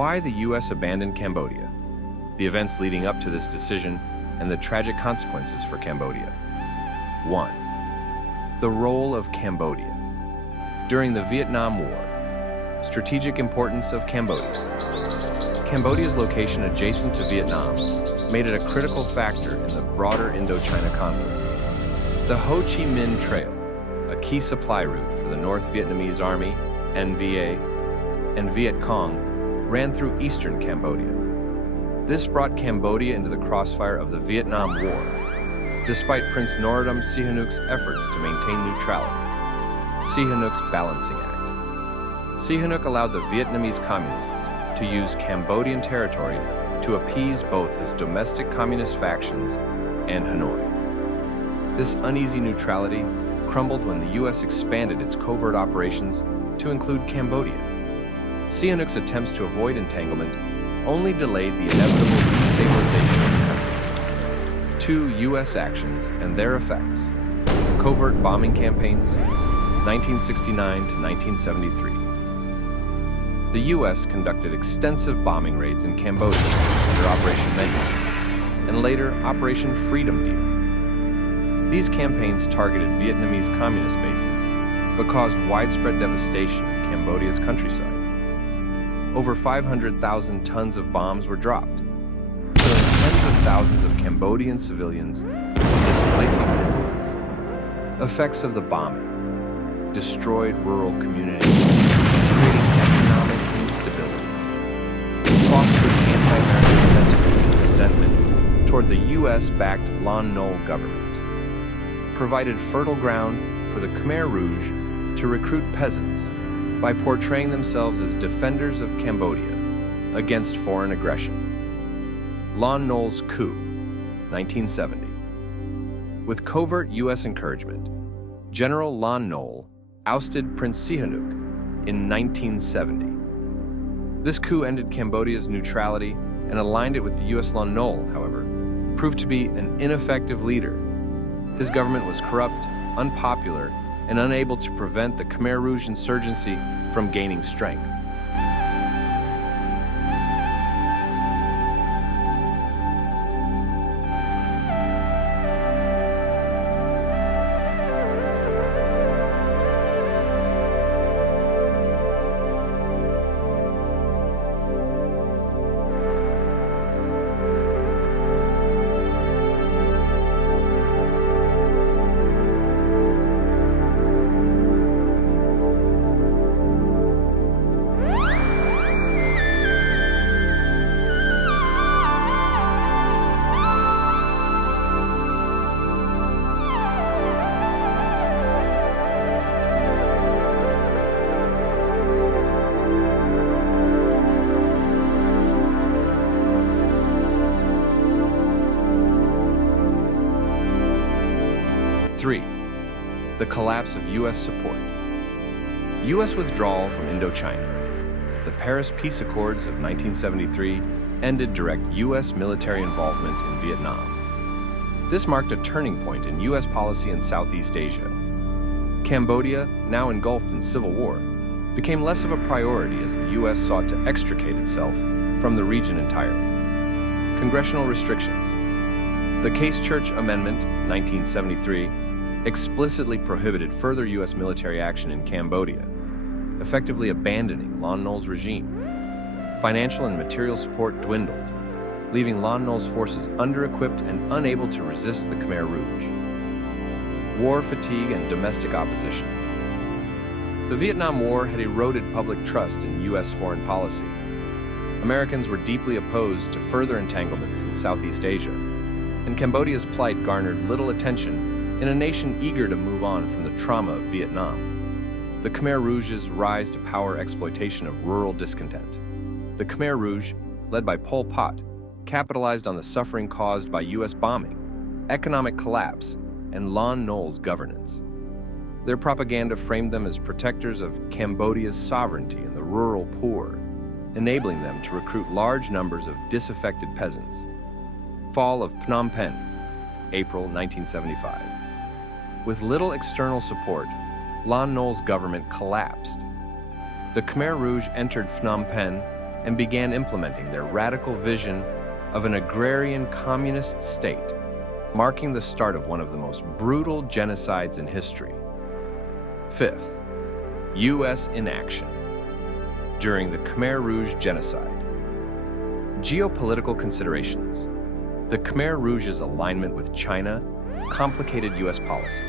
Why the U.S. abandoned Cambodia, the events leading up to this decision, and the tragic consequences for Cambodia. 1. The role of Cambodia. During the Vietnam War, strategic importance of Cambodia. Cambodia's location adjacent to Vietnam made it a critical factor in the broader Indochina conflict. The Ho Chi Minh Trail, a key supply route for the North Vietnamese Army, NVA, and Viet Cong, ran through eastern Cambodia. This brought Cambodia into the crossfire of the Vietnam War, despite Prince Norodom Sihanouk's efforts to maintain neutrality. Sihanouk's Balancing Act. Sihanouk allowed the Vietnamese communists to use Cambodian territory to appease both his domestic communist factions and Hanoi. This uneasy neutrality crumbled when the U.S. expanded its covert operations to include Cambodia. Sihanouk's attempts to avoid entanglement only delayed the inevitable destabilization of the country. 2. U.S. actions and their effects. Covert bombing campaigns, 1969 to 1973. The U.S. conducted extensive bombing raids in Cambodia under Operation Menu, and later Operation Freedom Deal. These campaigns targeted Vietnamese communist bases, but caused widespread devastation in Cambodia's countryside. Over 500,000 tons of bombs were dropped, killing tens of thousands of Cambodian civilians and displacing millions. Effects of the bombing: destroyed rural communities, creating economic instability, fostered anti-American sentiment and resentment toward the U.S.-backed Lon Nol government, provided fertile ground for the Khmer Rouge to recruit peasants by portraying themselves as defenders of Cambodia against foreign aggression. Lon Nol's coup, 1970. With covert U.S. encouragement, General Lon Nol ousted Prince Sihanouk in 1970. This coup ended Cambodia's neutrality and aligned it with the U.S. Lon Nol, however, proved to be an ineffective leader. His government was corrupt, unpopular, and unable to prevent the Khmer Rouge insurgency from gaining strength. Three, the collapse of U.S. support. U.S. withdrawal from Indochina. The Paris Peace Accords of 1973 ended direct U.S. military involvement in Vietnam. This marked a turning point in U.S. policy in Southeast Asia. Cambodia, now engulfed in civil war, became less of a priority as the U.S. sought to extricate itself from the region entirely. Congressional restrictions. The Case Church Amendment, 1973, explicitly prohibited further U.S. military action in Cambodia, effectively abandoning Lon Nol's regime. Financial and material support dwindled, leaving Lon Nol's forces under-equipped and unable to resist the Khmer Rouge. War fatigue and domestic opposition. The Vietnam War had eroded public trust in U.S. foreign policy. Americans were deeply opposed to further entanglements in Southeast Asia, and Cambodia's plight garnered little attention in a nation eager to move on from the trauma of Vietnam. The Khmer Rouge's rise to power exploitation of rural discontent. The Khmer Rouge, led by Pol Pot, capitalized on the suffering caused by U.S. bombing, economic collapse, and Lon Nol's governance. Their propaganda framed them as protectors of Cambodia's sovereignty and the rural poor, enabling them to recruit large numbers of disaffected peasants. Fall of Phnom Penh, April 1975. With little external support, Lon Nol's government collapsed. The Khmer Rouge entered Phnom Penh and began implementing their radical vision of an agrarian communist state, marking the start of one of the most brutal genocides in history. Fifth, U.S. inaction. During the Khmer Rouge genocide. Geopolitical considerations. The Khmer Rouge's alignment with China complicated U.S. policy.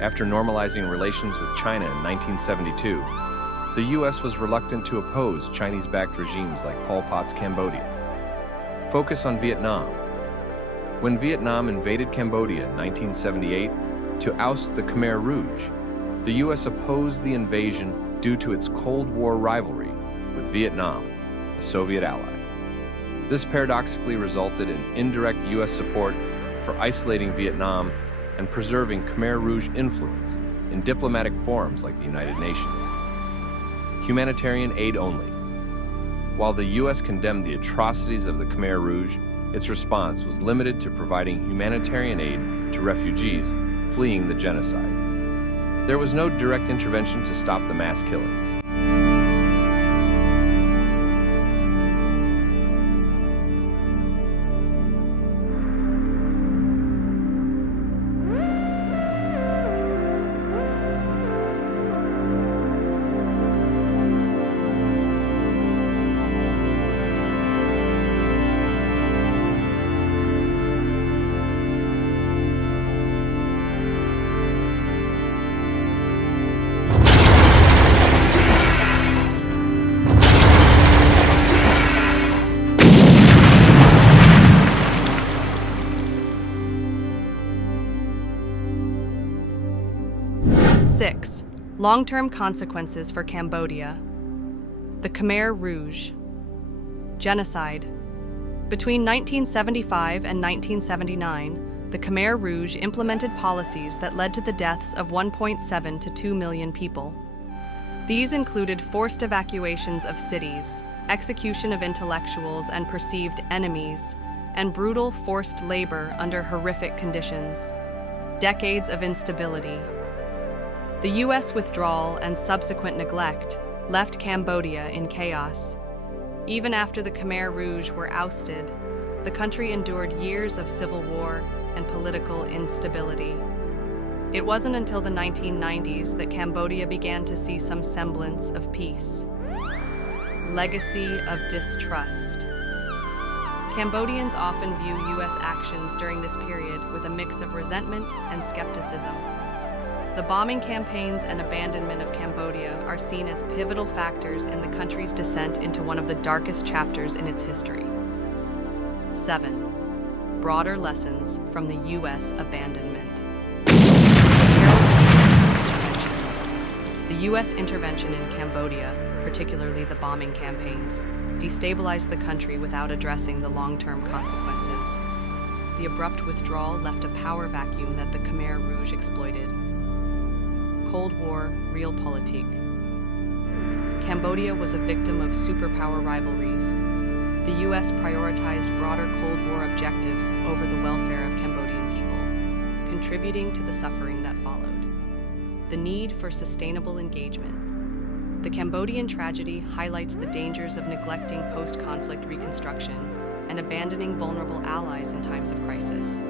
After normalizing relations with China in 1972, the U.S. was reluctant to oppose Chinese-backed regimes like Pol Pot's Cambodia. Focus on Vietnam. When Vietnam invaded Cambodia in 1978 to oust the Khmer Rouge, the U.S. opposed the invasion due to its Cold War rivalry with Vietnam, a Soviet ally. This paradoxically resulted in indirect U.S. support for isolating Vietnam and preserving Khmer Rouge influence in diplomatic forums like the United Nations. Humanitarian aid only. While the U.S. condemned the atrocities of the Khmer Rouge, its response was limited to providing humanitarian aid to refugees fleeing the genocide. There was no direct intervention to stop the mass killings. Six, long-term consequences for Cambodia. The Khmer Rouge. Genocide. Between 1975 and 1979, the Khmer Rouge implemented policies that led to the deaths of 1.7 to 2 million people. These included forced evacuations of cities, execution of intellectuals and perceived enemies, and brutal forced labor under horrific conditions. Decades of instability. The U.S. withdrawal and subsequent neglect left Cambodia in chaos. Even after the Khmer Rouge were ousted, the country endured years of civil war and political instability. It wasn't until the 1990s that Cambodia began to see some semblance of peace. Legacy of distrust. Cambodians often view U.S. actions during this period with a mix of resentment and skepticism. The bombing campaigns and abandonment of Cambodia are seen as pivotal factors in the country's descent into one of the darkest chapters in its history. 7. Broader lessons from the U.S. abandonment. The U.S. intervention in Cambodia, particularly the bombing campaigns, destabilized the country without addressing the long-term consequences. The abrupt withdrawal left a power vacuum that the Khmer Rouge exploited. Cold War realpolitik. Cambodia was a victim of superpower rivalries. The U.S. prioritized broader Cold War objectives over the welfare of Cambodian people, contributing to the suffering that followed. The need for sustainable engagement. The Cambodian tragedy highlights the dangers of neglecting post-conflict reconstruction and abandoning vulnerable allies in times of crisis.